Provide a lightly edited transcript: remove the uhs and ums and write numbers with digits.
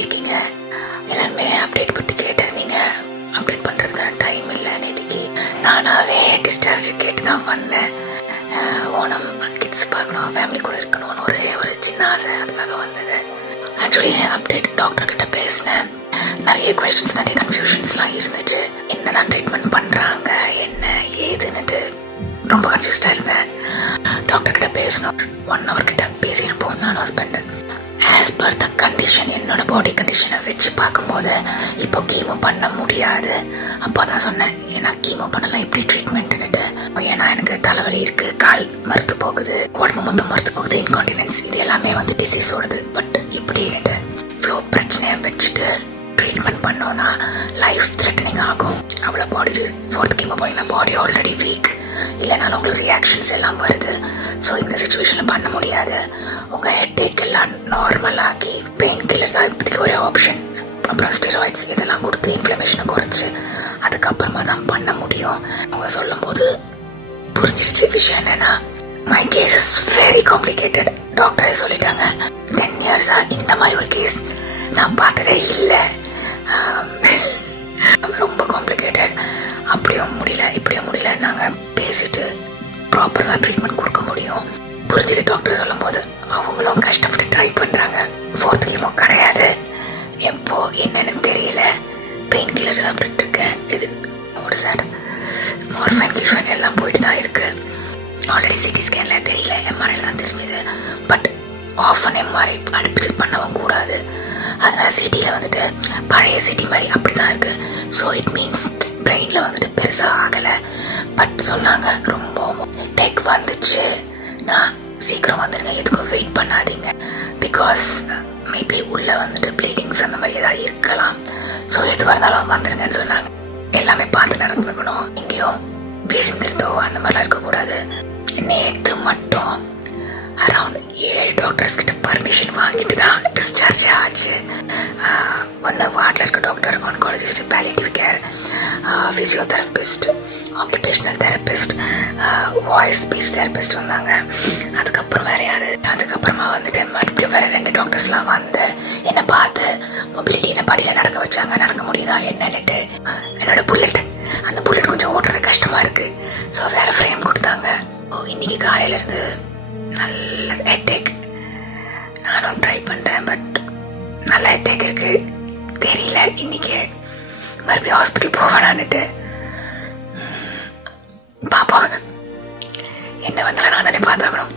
எப்படி இருக்கீங்க? எல்லாருமே அப்டேட் பற்றி கேட்டிருந்தீங்க. அப்டேட் பண்ணுறதுக்கான டைம் இல்லை. நேற்றுக்கு நானாகவே டிஸ்சார்ஜ் கேட்டு தான் வந்தேன். ஓணம் கிட்ஸ் பார்க்கணும், ஃபேமிலி கூட இருக்கணும்னு ஒரு சின்ன ஆசை, அதுக்காக வந்தது. ஆக்சுவலி அப்டேட் டாக்டர்கிட்ட பேசினேன். நிறைய கொஸ்டின்ஸ், நிறைய கன்ஃபியூஷன்ஸ்லாம் இருந்துச்சு. என்னதான் ட்ரீட்மெண்ட் பண்ணுறாங்க, என்ன ஏதுன்னுட்டு ரொம்ப கன்ஃபியூஸ்டாக இருந்தேன். டாக்டர்கிட்ட பேசணும். 1 hour கிட்ட பேசியிருப்போம் நான் husband. As per the condition, என்னோட பாடி கண்டிஷனை வச்சு பார்க்கும்போது இப்போ கீமோ பண்ண முடியாது. அப்போ தான் சொன்னேன், ஏன்னா கீமோ பண்ணலாம் எப்படி ட்ரீட்மெண்ட்டுன்னுட்டு. ஏன்னா எனக்கு தலைவலி இருக்கு, கால் மறுத்து போகுது, உடம்பு மொத்தம் மறுத்து போகுது, இன்கான்டினன்ஸ், இது எல்லாமே வந்து டிசீஸோடது. பட் இப்படின்னுட்டு ஃப்ளோ பிரச்சனையை வச்சுட்டு ட்ரீட்மெண்ட் பண்ணோன்னா லைஃப் த்ரெட்டனிங் ஆகும். அவ்வளோ பாடி 4th கீமோ போனீங்கன்னா பாடி ஆல்ரெடி வீக், இல்லைனாலும் உங்களுக்கு ரியாக்ஷன்ஸ் எல்லாம் வருது. ஸோ இந்த சுச்சுவேஷனில் பண்ண முடியாது. உங்கள் ஹெட்டேக் எல்லாம் நார்மல் ஆக்கி பெயின் கில்லர் தான் இப்போதைக்கு ஒரு ஆப்ஷன். அப்புறம் ஸ்டெராய்ட்ஸ் இதெல்லாம் கொடுத்து இன்ஃப்ளமேஷனை குறைச்சி அதுக்கப்புறமா தான் பண்ண முடியும். அவங்க சொல்லும் போது புரிஞ்சிருச்சு விஷயம் என்னன்னா, my case is very complicated. டாக்டரே சொல்லிட்டாங்க, 10 years இந்த மாதிரி ஒரு கேஸ் நான் பார்த்ததே இல்லை, ரொம்ப காம்ப்ளிகேட்டட். அப்படியும் முடியல இப்படியும் முடியல, நாங்கள் பேசிட்டு ப்ராப்பராக ட்ரீட்மெண்ட் கொடுக்க முடியும். புரிஞ்சுது டாக்டர் சொல்லும் போது. அவங்களும் கஷ்டப்பட்டு ட்ரை பண்ணுறாங்க. 4th கீமோ கிடையாது, எப்போ என்னன்னு தெரியல. பெயின் கில்லர் சாப்பிட்டு இருக்கேன். இது ஒரு சார் மார்ஃபைன் கில்ஃபைன் எல்லாம் போயிட்டு தான் இருக்கு. ஆல்ரெடி சிடி ஸ்கேன்ல தெரியல, எம்ஆர்ஐல தான் தெரிஞ்சது. பட் ஆஃப் அன் எம்ஆர்ஐ அடுப்பிச்சு பண்ணவும் கூடாது. அதனால சிட்டியில் வந்துட்டு பழைய சிட்டி மாதிரி அப்படி தான் இருக்கு. ஸோ இட் மீன்ஸ் பிரெயினில் வந்துட்டு பெருசாக ஆகலை. பட் சொன்னாங்க ரொம்ப டெக் வந்துச்சு, நான் சீக்கிரம் வந்துடுங்க, எதுக்கும் வெயிட் பண்ணாதீங்க, பிகாஸ் மேபி உள்ளே வந்துட்டு ப்ளீடிங்ஸ் அந்த மாதிரி ஏதாவது இருக்கலாம். ஸோ எதுவாக இருந்தாலும் வந்துடுங்கன்னு சொன்னாங்க. எல்லாமே பார்த்து நடந்துக்கணும், எங்கேயும் விழுந்துருந்தோ அந்த மாதிரிலாம் இருக்கக்கூடாது. நேற்று மட்டும் அரௌண்ட் 7 டாக்டர்ஸ் கிட்ட பர்மிஷன் வாங்கிட்டு தான் டிஸ்சார்ஜ் ஆச்சு. ஒன்று வார்டில் இருக்க doctor, oncologist, palliative care, physiotherapist, occupational therapist, voice speech therapist வந்தாங்க. அதுக்கப்புறம் வேறு யார், அதுக்கப்புறமா வந்துட்டு மறுபடியும் வேறு 2 டாக்டர்ஸ்லாம் வந்து என்னை பார்த்து மொபிலிட்டி என்ன படியில் நடக்க வச்சாங்க. நடக்க முடியுதா என்னன்னுட்டு. என்னோட புல்லட், அந்த புல்லட் கொஞ்சம் ஓட்டுறது கஷ்டமாக இருக்குது. ஸோ வேறு ஃப்ரேம் கொடுத்தாங்க. இன்னைக்கு காலையிலேருந்து நல்ல ஹெட்டேக். நானும் ட்ரை பண்ணுறேன், பட் நல்ல ஹெட்டேக் இருக்கு. தெரியல இன்னைக்கு மறுபடியும் ஹாஸ்பிட்டல் போவேனான்னுட்டு. பாப்பா என்ன வந்தாலும் நான் தானே பார்த்தாக்கணும்.